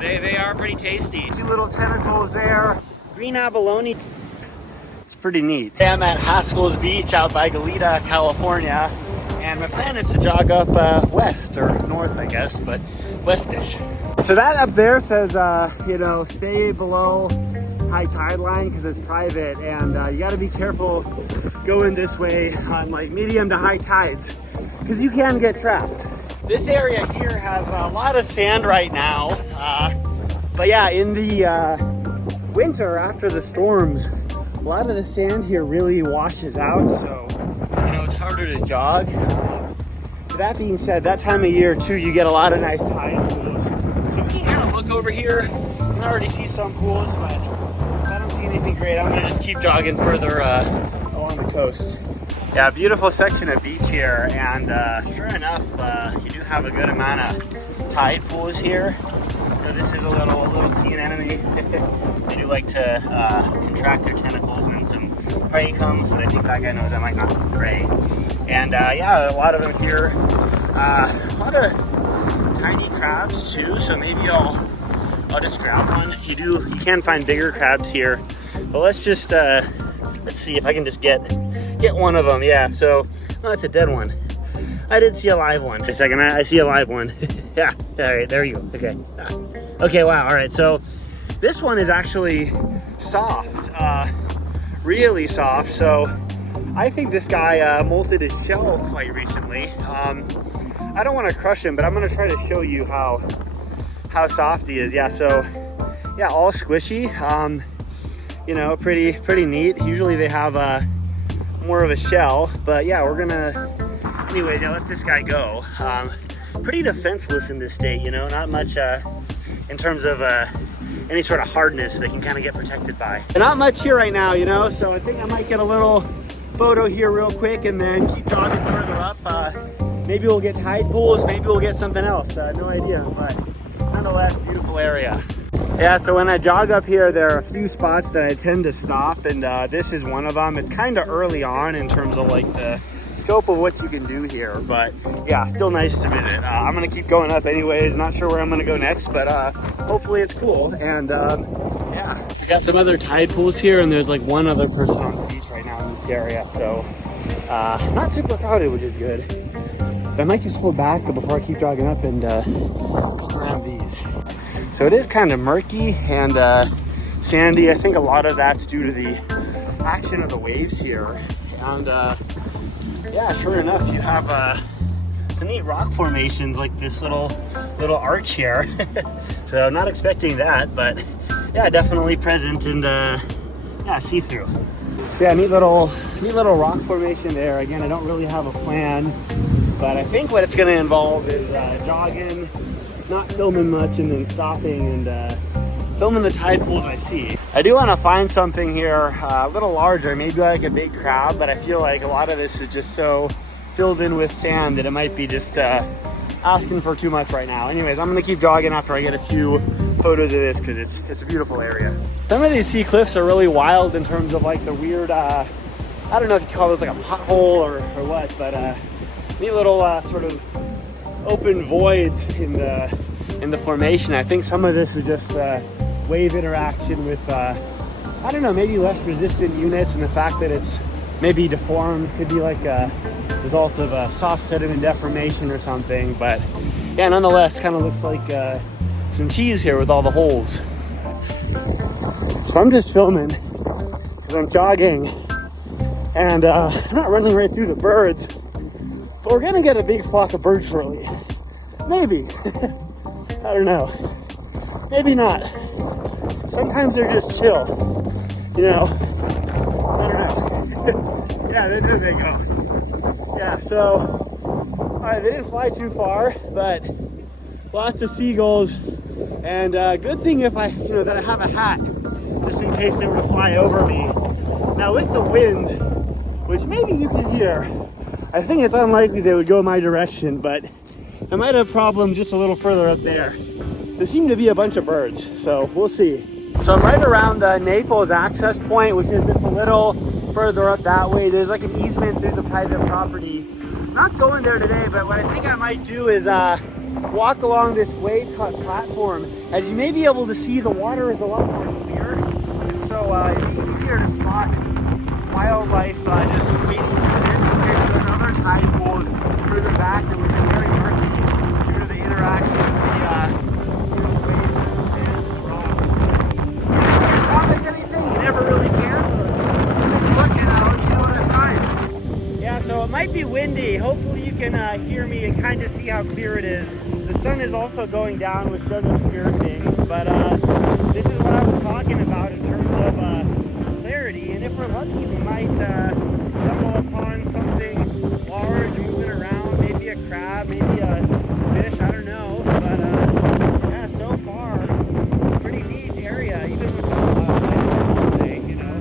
They are pretty tasty. Two little tentacles there. Green abalone. It's pretty neat. I'm at Haskell's Beach out by Goleta, California. And my plan is to jog up west, or north, I guess, but westish. So that up there says, you know, stay below high tide line because it's private, and you got to be careful going this way on like medium to high tides because you can get trapped. This area here has a lot of sand right now, but yeah, in the winter after the storms, a lot of the sand here really washes out, so you know it's harder to jog. That being said, that time of year too, you get a lot of nice tide pools. So we can kind of look over here. You can already see some pools, but I don't see anything great. I'm gonna just keep jogging further along the coast. Yeah, beautiful section of beach here, and sure enough, you do have a good amount of tide pools here. So this is a little sea anemone. They do like to contract their tentacles when some prey comes, but I think that guy knows I might not be prey. And yeah, a lot of them here. A lot of tiny crabs too, so maybe I'll just grab one. You can find bigger crabs here, but let's just let's see if I can just get one of them. Yeah, so that's a dead one. I did see a live one. Wait a second, I see a live one. Yeah, all right, there you go. Okay, okay, wow. All right, so this one is actually soft, really soft. So I think this guy molted his shell quite recently. I don't want to crush him, but I'm going to try to show you how soft he is. Yeah, so yeah, all squishy. You know, pretty neat. Usually they have more of a shell, but yeah, we're gonna. Anyways, yeah, let this guy go. Pretty defenseless in this state, you know, not much in terms of any sort of hardness they can kind of get protected by. And not much here right now, you know, so I think I might get a little photo here real quick and then keep jogging further up. Maybe we'll get tide pools, maybe we'll get something else, no idea, but nonetheless, beautiful area. Yeah, so when I jog up here, there are a few spots that I tend to stop, and this is one of them. It's kind of early on in terms of like the scope of what you can do here, but yeah, still nice to visit. I'm gonna keep going up anyways. Not sure where I'm gonna go next, but hopefully it's cool. And yeah, we got some other tide pools here, and there's like one other person on the beach right now in this area, so not super crowded, which is good. But I might just hold back before I keep jogging up and look around these. So it is kind of murky and sandy. I think a lot of that's due to the action of the waves here. And yeah, sure enough, you have some neat rock formations like this little arch here. So not expecting that, but yeah, definitely present and yeah, see-through. So yeah, neat little rock formation there. Again, I don't really have a plan, but I think what it's going to involve is jogging, not filming much, and then stopping and filming the tide pools I see. I do want to find something here a little larger, maybe like a big crab, but I feel like a lot of this is just so filled in with sand that it might be just asking for too much right now. Anyways, I'm gonna keep jogging after I get a few photos of this because it's a beautiful area. Some of these sea cliffs are really wild in terms of like the weird, I don't know if you call this like a pothole or what, but neat little sort of open voids in the formation. I think some of this is just wave interaction with I don't know, maybe less resistant units, and the fact that it's maybe deformed could be like a result of a soft sediment deformation or something. But yeah, nonetheless, kind of looks like some cheese here with all the holes. So I'm just filming because I'm jogging and I'm not running right through the birds, but we're gonna get a big flock of birds shortly. Maybe. I don't know. Maybe not. Sometimes they're just chill, you know. I don't know. Yeah, there they go. Yeah, so, all right, they didn't fly too far, but lots of seagulls. And good thing if that I have a hat, just in case they were to fly over me. Now with the wind, which maybe you can hear, I think it's unlikely they would go my direction, but I might have a problem just a little further up there. There seem to be a bunch of birds, so we'll see. So I'm right around the Naples access point, which is just a little further up that way. There's like an easement through the private property. I'm not going there today, but what I think I might do is walk along this wave-cut platform. As you may be able to see, the water is a lot more clear, and so it'd be easier to spot wildlife just waiting for this compared to the other tide pools further back, which is very murky due to the interaction with the wave and the sand and the rocks. I can't promise anything, you never really can, but keep looking, I'll let you know what I find. Yeah, so it might be windy. Hopefully you can hear me and kind of see how clear it is. The sun is also going down, which does obscure things, but this is what I was talking about in terms of clarity, and if we're lucky we might stumble upon something large moving around, maybe a crab, maybe a fish, I don't know, but yeah, so far pretty neat area, even with I'll say, you know,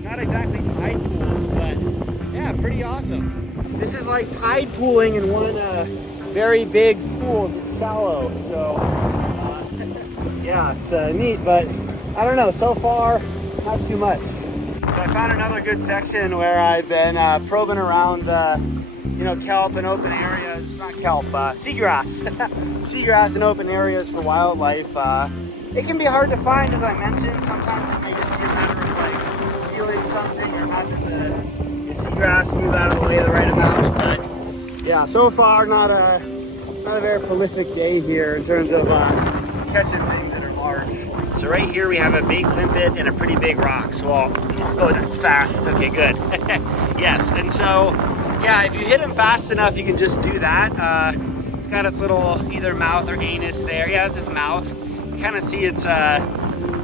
not exactly tide pools, but yeah, pretty awesome. This is like tide pooling in one very big pool that's shallow, so yeah, it's neat, but I don't know, so far not too much. So I found another good section where I've been probing around you know, kelp and open areas, not kelp, seagrass. Seagrass and open areas for wildlife. It can be hard to find, as I mentioned. Sometimes it may just be a matter of like feeling something or having the seagrass move out of the way the right amount. But yeah, so far not a very prolific day here in terms of catching things that are large. So right here we have a big limpet and a pretty big rock. So I'll go fast. Okay, good. Yes, and so yeah, if you hit him fast enough, you can just do that. It's got its little either mouth or anus there. Yeah, that's its mouth. You kind of see its I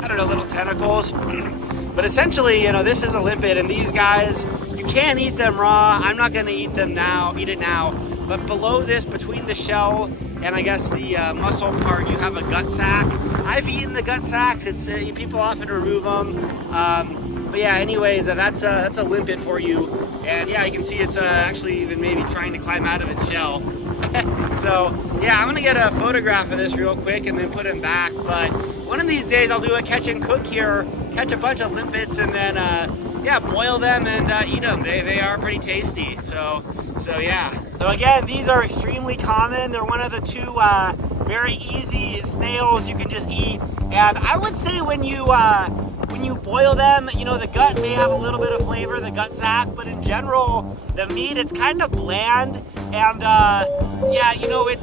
don't know, little tentacles. But essentially, you know, this is a limpet, and these guys, you can't eat them raw. I'm not going to eat it now. But below this, between the shell and I guess the muscle part, you have a gut sac. I've eaten the gut sacs. It's people often remove them. But yeah, anyways, that's a limpet for you. And yeah, you can see it's actually even maybe trying to climb out of its shell. So yeah, I'm gonna get a photograph of this real quick and then put him back. But one of these days I'll do a catch and cook here, catch a bunch of limpets and then yeah, boil them and eat them. They are pretty tasty. So yeah. So again, these are extremely common. They're one of the two very easy snails you can just eat. And I would say when you boil them, you know, the gut may have a little bit of flavor, the gut sac, but in general, the meat, it's kind of bland. And yeah, you know, it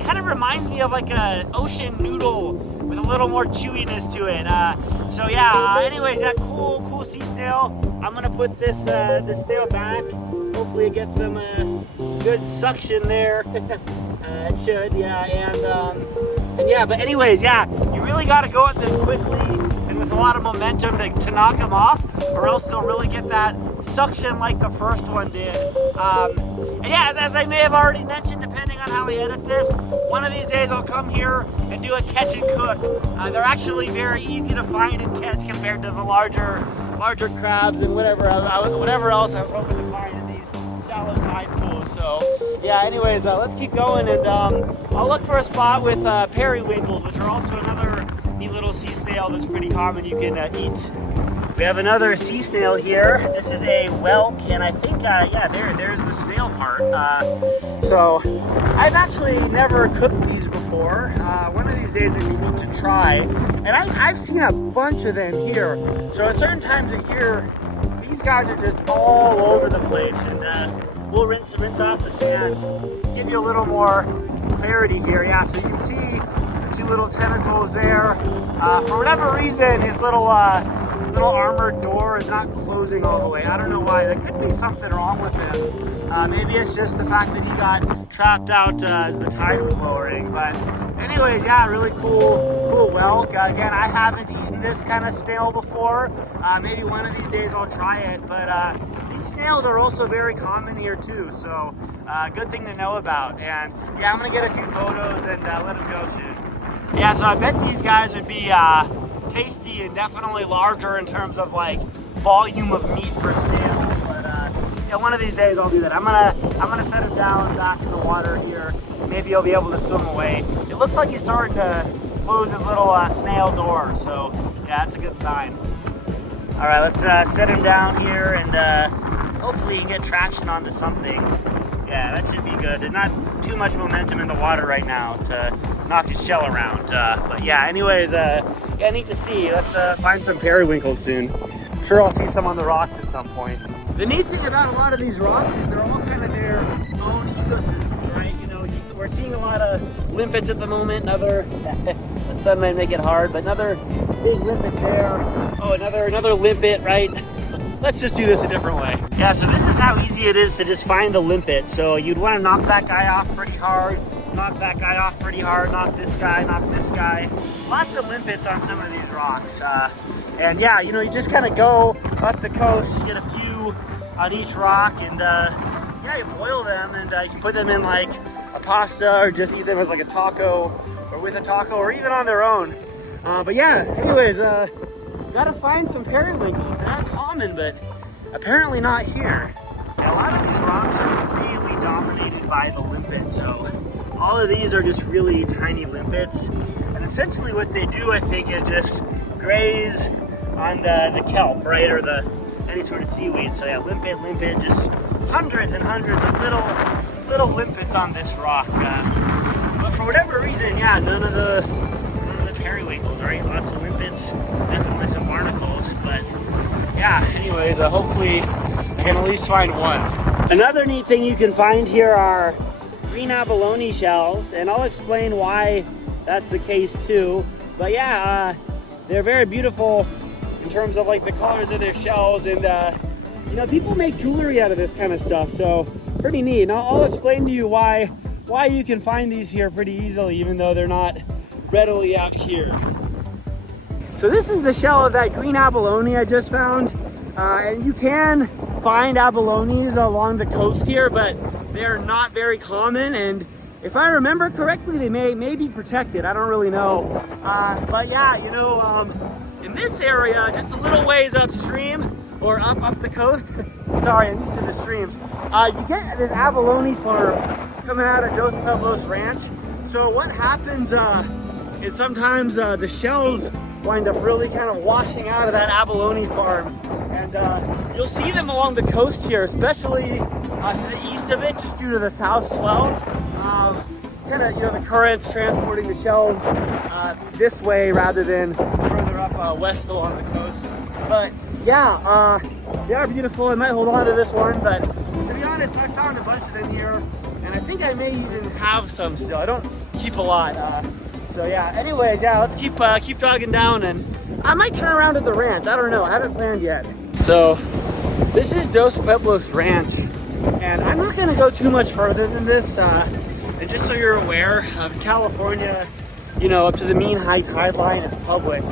kind of reminds me of like a ocean noodle with a little more chewiness to it. So yeah, anyways, that cool sea snail. I'm gonna put this snail back. Hopefully it gets some good suction there. It should, yeah, and yeah, but anyways, yeah, you really got to go at them quickly and with a lot of momentum to knock them off, or else they'll really get that suction like the first one did. And yeah, as I may have already mentioned, depending on how I edit this, one of these days I'll come here and do a catch and cook. They're actually very easy to find and catch compared to the larger crabs and whatever else I was hoping to find in these shallow tide pools. So yeah, anyways, let's keep going, and I'll look for a spot with periwinkles, which are also another neat little sea snail that's pretty common you can eat. We have another sea snail here. This is a whelk, and I think, yeah, there's the snail part. So I've actually never cooked these before. One of these days I need to try, and I've seen a bunch of them here. So at certain times of year, these guys are just all over the place, and we'll rinse off the sand, give you a little more clarity here. Yeah, so you can see the two little tentacles there. For whatever reason, his little armored door is not closing all the way. I don't know why. There could be something wrong with him. Maybe it's just the fact that he got trapped out as the tide was lowering. But anyways, yeah, really cool whelk. Again, I haven't eaten this kind of snail before. Maybe one of these days I'll try it. But these snails are also very common here too. So good thing to know about. And yeah, I'm gonna get a few photos and let them go soon. Yeah, so I bet these guys would be tasty and definitely larger in terms of like volume of meat per snail. But yeah, one of these days I'll do that. I'm gonna set him down back in the water here. Maybe he'll be able to swim away. It looks like he's starting to close his little snail door, so yeah, that's a good sign. All right, let's set him down here, and hopefully he can get traction onto something. Yeah, that should be good. There's not too much momentum in the water right now to knock his shell around. But yeah, anyways, yeah, neat to see. Let's find some periwinkles soon. I'm sure I'll see some on the rocks at some point. The neat thing about a lot of these rocks is they're all kind of their own ecosystem, right? You know, we're seeing a lot of limpets at the moment. Another, the sun might make it hard, but another big limpet there. Oh, another limpet, right? Let's just do this a different way. Yeah, so this is how easy it is to just find the limpet. So you'd want to knock that guy off pretty hard, knock that guy off pretty hard, knock this guy, knock this guy. Lots of limpets on some of these rocks. And yeah, you know, you just kind of go up the coast, get a few on each rock, and yeah, you boil them, and you can put them in like a pasta, or just eat them as like a taco, or with a taco, or even on their own. But yeah, anyways, gotta find some periwinkles. They're not common, but apparently not here. Yeah, a lot of these rocks are really dominated by the limpets, so all of these are just really tiny limpets. And essentially what they do, I think, is just graze on the kelp, right, or any sort of seaweed. So yeah, limpet, just hundreds and hundreds of little limpets on this rock. But for whatever reason, yeah, none of the periwinkles, right? Lots of limpets, definitely some barnacles, but yeah, anyways, hopefully I can at least find one. Another neat thing you can find here are green abalone shells, and I'll explain why that's the case too. But yeah, they're very beautiful in terms of like the colors of their shells, and you know, people make jewelry out of this kind of stuff, so pretty neat. And I'll explain to you why you can find these here pretty easily, even though they're not readily out here. So this is the shell of that green abalone I just found, and you can find abalones along the coast here, but they're not very common, and if I remember correctly, they may be protected. I don't really know, but yeah, you know, in this area, just a little ways upstream, or up the coast, sorry, I'm used to the streams, you get this abalone farm coming out of Dos Pueblos Ranch. So what happens is sometimes the shells wind up really kind of washing out of that abalone farm, and you'll see them along the coast here, especially to the east of it, just due to the south swell. Kind of, you know, the currents transporting the shells this way rather than further up west along the coast. But yeah, they are beautiful. I might hold on to this one, but to be honest, I found a bunch of them here, and I think I may even have some still. I don't keep a lot. So yeah, anyways, yeah, let's keep jogging down, and I might turn around at the ranch. I don't know, I haven't planned yet. So this is Dos Pueblos Ranch, and I'm not gonna go too much further than this. And just so you're aware, California, you know, up to the mean high tide line, it's public.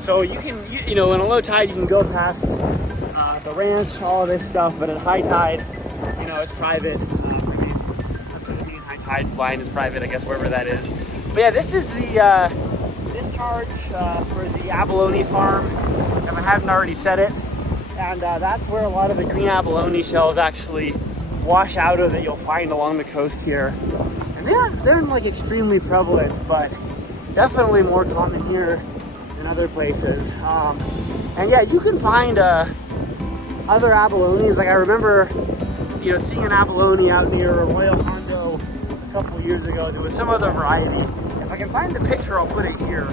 So you can, you know, in a low tide, you can go past the ranch, all of this stuff, but at high tide, you know, it's private. Up to the mean high tide line is private, I guess, wherever that is. But yeah, this is the discharge for the abalone farm, if I haven't already said it. And that's where a lot of the green abalone shells actually wash out of that you'll find along the coast here. And they're like extremely prevalent, but definitely more common here than other places. And yeah, you can find other abalones. Like I remember, you know, seeing an abalone out near Arroyo Hondo a couple years ago. There was some other variety. If I can find the picture, I'll put it here.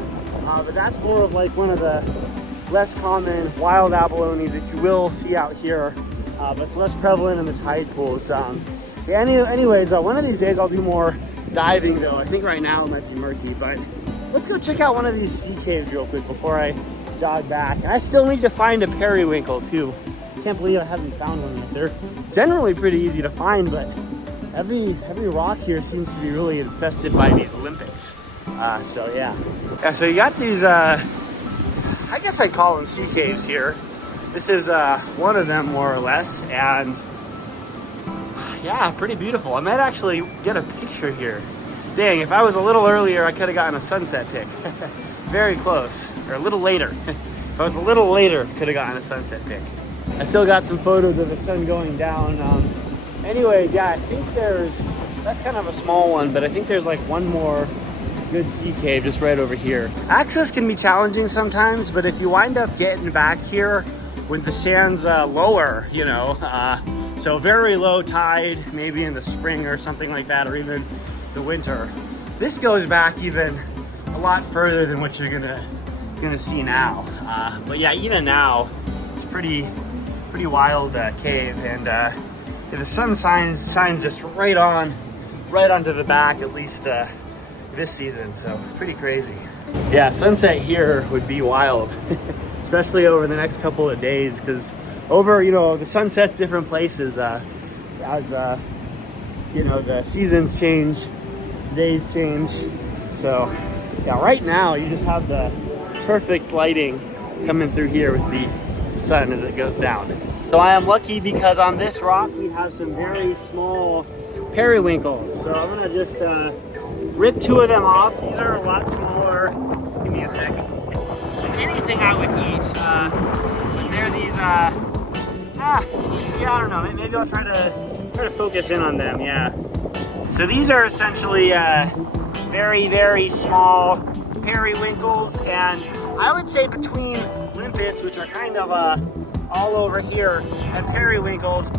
But that's more of like one of the less common wild abalones that you will see out here. But it's less prevalent in the tide pools. Yeah, anyways, one of these days I'll do more diving though. I think right now it might be murky, but let's go check out one of these sea caves real quick before I jog back. And I still need to find a periwinkle too. I can't believe I haven't found one yet. They're generally pretty easy to find, but every rock here seems to be really infested by these limpets. So yeah. Yeah, so you got these, I guess I'd call them sea caves here. This is one of them, more or less, and yeah, pretty beautiful. I might actually get a picture here. Dang, if I was a little earlier, I could have gotten a sunset pic. Very close, or a little later. If I was a little later, could have gotten a sunset pic. I still got some photos of the sun going down. Anyways, yeah, I think that's kind of a small one, but I think there's like one more good sea cave just right over here. Access can be challenging sometimes, but if you wind up getting back here with the sands lower, you know, So very low tide, maybe in the spring or something like that, or even the winter. This goes back even a lot further than what you're gonna see now. But yeah, even now, it's pretty wild cave, and yeah, the sun shines just right onto the back, at least this season. So pretty crazy. Yeah, sunset here would be wild, especially over the next couple of days, because over, the sun sets different places as the seasons change, the days change. So yeah, right now you just have the perfect lighting coming through here with the sun as it goes down. So I am lucky because on this rock we have some very small periwinkles. So I'm gonna just rip 2 of them off. These are a lot smaller. Give me a sec. Than anything I would eat. But they're these. Can you see? I don't know. Maybe I'll try to focus in on them. Yeah. So these are essentially very, very small periwinkles, and I would say between limpets, which are kind of all over here, and periwinkles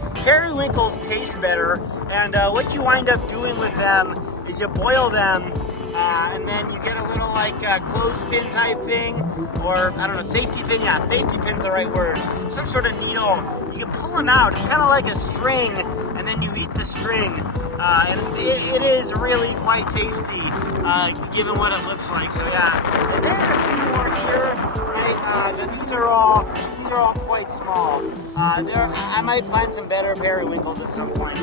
taste better, and what you wind up doing with them is you boil them, and then you get a little like clothespin type thing, or I don't know, safety pin. Yeah, safety pin's the right word. Some sort of needle. You can pull them out. It's kind of like a string, and then you eat the string, and it is really quite tasty, given what it looks like. So yeah, and there's a few more here, right? But these are all quite small. I might find some better periwinkles at some point.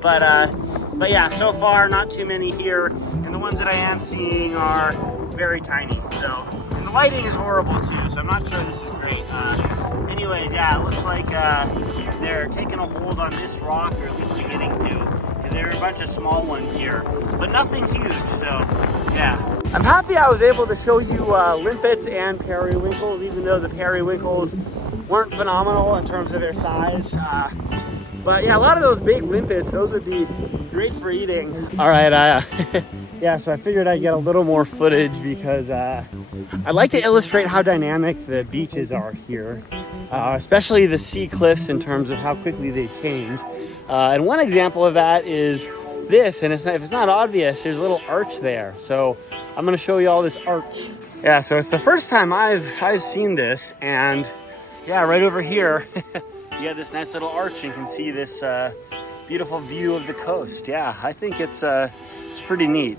But yeah, so far not too many here, and the ones that I am seeing are very tiny. So, and the lighting is horrible too, so I'm not sure this is great. Anyways, yeah, it looks like they're taking a hold on this rock, or at least beginning to, because there are a bunch of small ones here, but nothing huge. So yeah, I'm happy I was able to show you limpets and periwinkles, even though the periwinkles weren't phenomenal in terms of their size. But yeah, a lot of those big limpets, those would be great for eating. All right, yeah, so I figured I'd get a little more footage because I'd like to illustrate how dynamic the beaches are here, especially the sea cliffs in terms of how quickly they change. And one example of that is this, and if it's not obvious, there's a little arch there. So I'm gonna show you all this arch. Yeah, so it's the first time I've seen this, and yeah, right over here, you have this nice little arch and can see this beautiful view of the coast. Yeah, I think it's pretty neat.